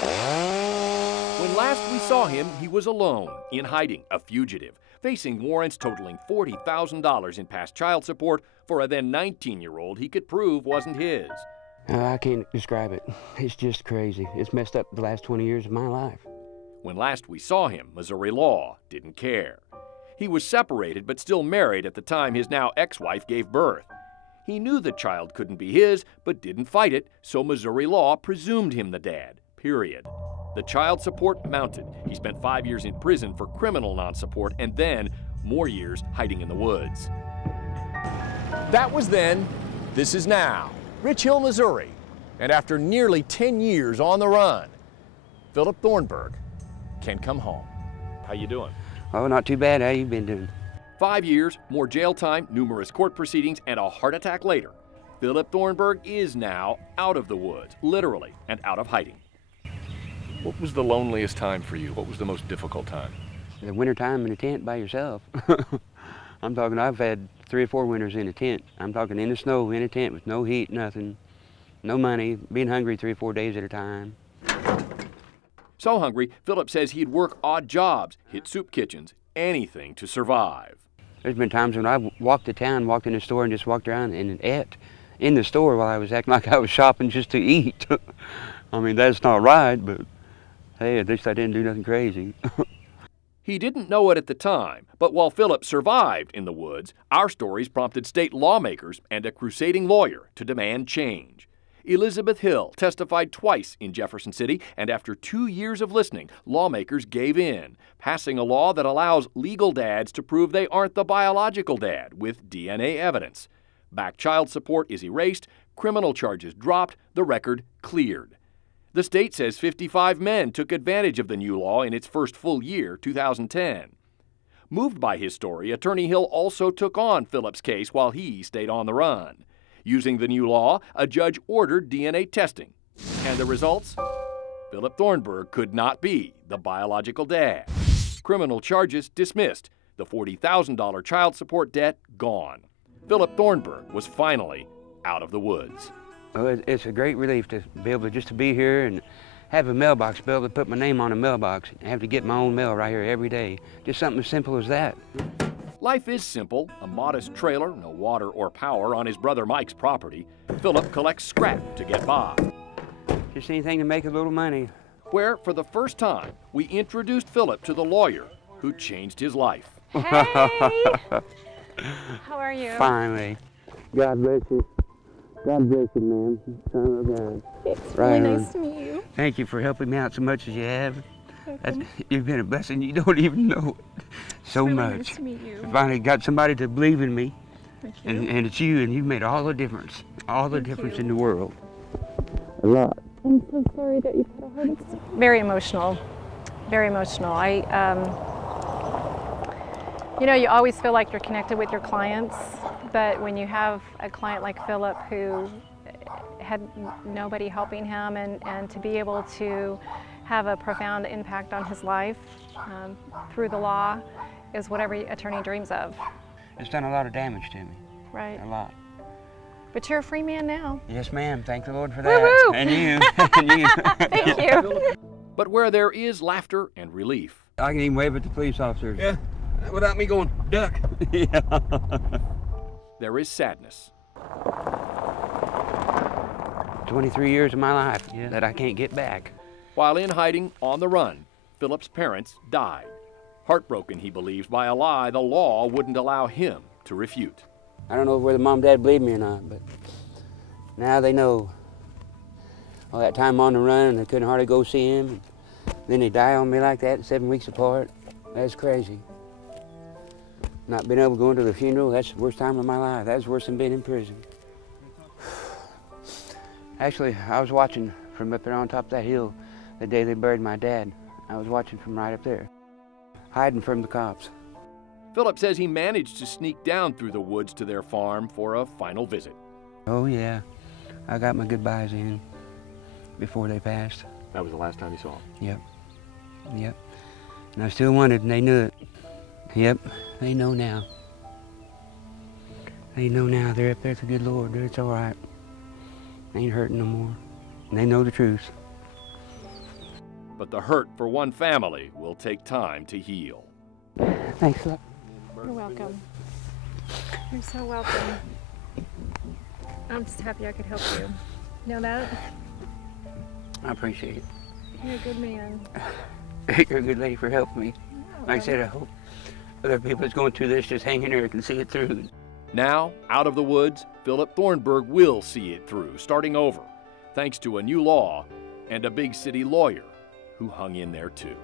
When last we saw him, he was alone, in hiding, a fugitive, facing warrants totaling $40,000 in past child support for a then 19-year-old he could prove wasn't his. I can't describe it. It's just crazy. It's messed up the last 20 years of my life. When last we saw him, Missouri law didn't care. He was separated but still married at the time his now ex-wife gave birth. He knew the child couldn't be his, but didn't fight it, so Missouri law presumed him the dad, period. The child support mounted. He spent 5 years in prison for criminal non-support and then more years hiding in the woods. That was then, this is now. Rich Hill, Missouri. And after nearly 10 years on the run, Philip Thornburg can come home. How you doing? Oh, not too bad. How you been doing? 5 years, more jail time, numerous court proceedings, and a heart attack later. Philip Thornburg is now out of the woods, literally, and out of hiding. What was the loneliest time for you? What was the most difficult time? The winter time in a tent by yourself. I'm talking, I've had 3 or 4 winters in a tent. I'm talking in the snow, in a tent with no heat, nothing, no money, being hungry 3 or 4 days at a time. So hungry, Philip says he'd work odd jobs, hit soup kitchens, anything to survive. There's been times when I walked to town, walked in the store and just walked around and ate in the store while I was acting like I was shopping just to eat. I mean, that's not right, but hey, at least I didn't do nothing crazy. He didn't know it at the time, but while Philip survived in the woods, our stories prompted state lawmakers and a crusading lawyer to demand change. Elizabeth Hill testified twice in Jefferson City, and after 2 years of listening, lawmakers gave in, passing a law that allows legal dads to prove they aren't the biological dad with DNA evidence. Back child support is erased, criminal charges dropped, the record cleared. The state says 55 men took advantage of the new law in its first full year, 2010. Moved by his story, Attorney Hill also took on Philip's case while he stayed on the run. Using the new law, a judge ordered DNA testing. And the results? Philip Thornburg could not be the biological dad. Criminal charges dismissed. The $40,000 child support debt gone. Philip Thornburg was finally out of the woods. Oh, it's a great relief to be able to just to be here and have a mailbox, be able to put my name on a mailbox and have to get my own mail right here every day. Just something as simple as that. Life is simple, a modest trailer, no water or power on his brother Mike's property. Philip collects scrap to get by. Just anything to make a little money. Where, for the first time, we introduced Philip to the lawyer who changed his life. Hey! How are you? Finally. God bless you. God bless you, ma'am. Son of God. It's Right really on. nice to meet you. Thank you for helping me out so much as you have. You've been a blessing. You don't even know it. So It's really much. nice to meet you. I finally got somebody to believe in me. Thank you. And it's you, and you've made all the difference. All the Thank difference you. in the world. A lot. I'm so sorry that you've had a heart attack. Very emotional. Very emotional. You know, you always feel like you're connected with your clients, but when you have a client like Philip who had nobody helping him and to be able to have a profound impact on his life through the law is what every attorney dreams of. It's done a lot of damage to me. Right. A lot. But you're a free man now. Yes, ma'am. Thank the Lord for that. Woo-hoo! And you. And you. Thank you. But where there is laughter and relief, I can even wave at the police officers. Yeah, without me going, duck. Yeah. there is sadness. 23 years of my life that I can't get back. While in hiding, on the run, Philip's parents died. Heartbroken, he believes, by a lie the law wouldn't allow him to refute. I don't know whether mom and dad believe me or not, but now they know. All that time on the run and they couldn't hardly go see him. Then they die on me like that, 7 weeks apart. That's crazy. Not being able to go into the funeral, that's the worst time of my life. That's worse than being in prison. Actually, I was watching from up there on top of that hill the day they buried my dad. I was watching from right up there, hiding from the cops. Philip says he managed to sneak down through the woods to their farm for a final visit. Oh yeah, I got my goodbyes in before they passed. That was the last time you saw him? Yep, yep. And I still wanted, and they knew it. Yep, they know now. They know now. They're up there with the good Lord. It's all right. They ain't hurting no more. And they know the truth. But the hurt for one family will take time to heal. Thanks a lot. You're welcome. You're so welcome. I'm just happy I could help you. Know that? I appreciate it. You're a good man. You're a good lady for helping me. Like I said, I hope other people that's going through this just hang in there and can see it through. Now, out of the woods, Philip Thornburg will see it through, starting over, thanks to a new law and a big city lawyer who hung in there too.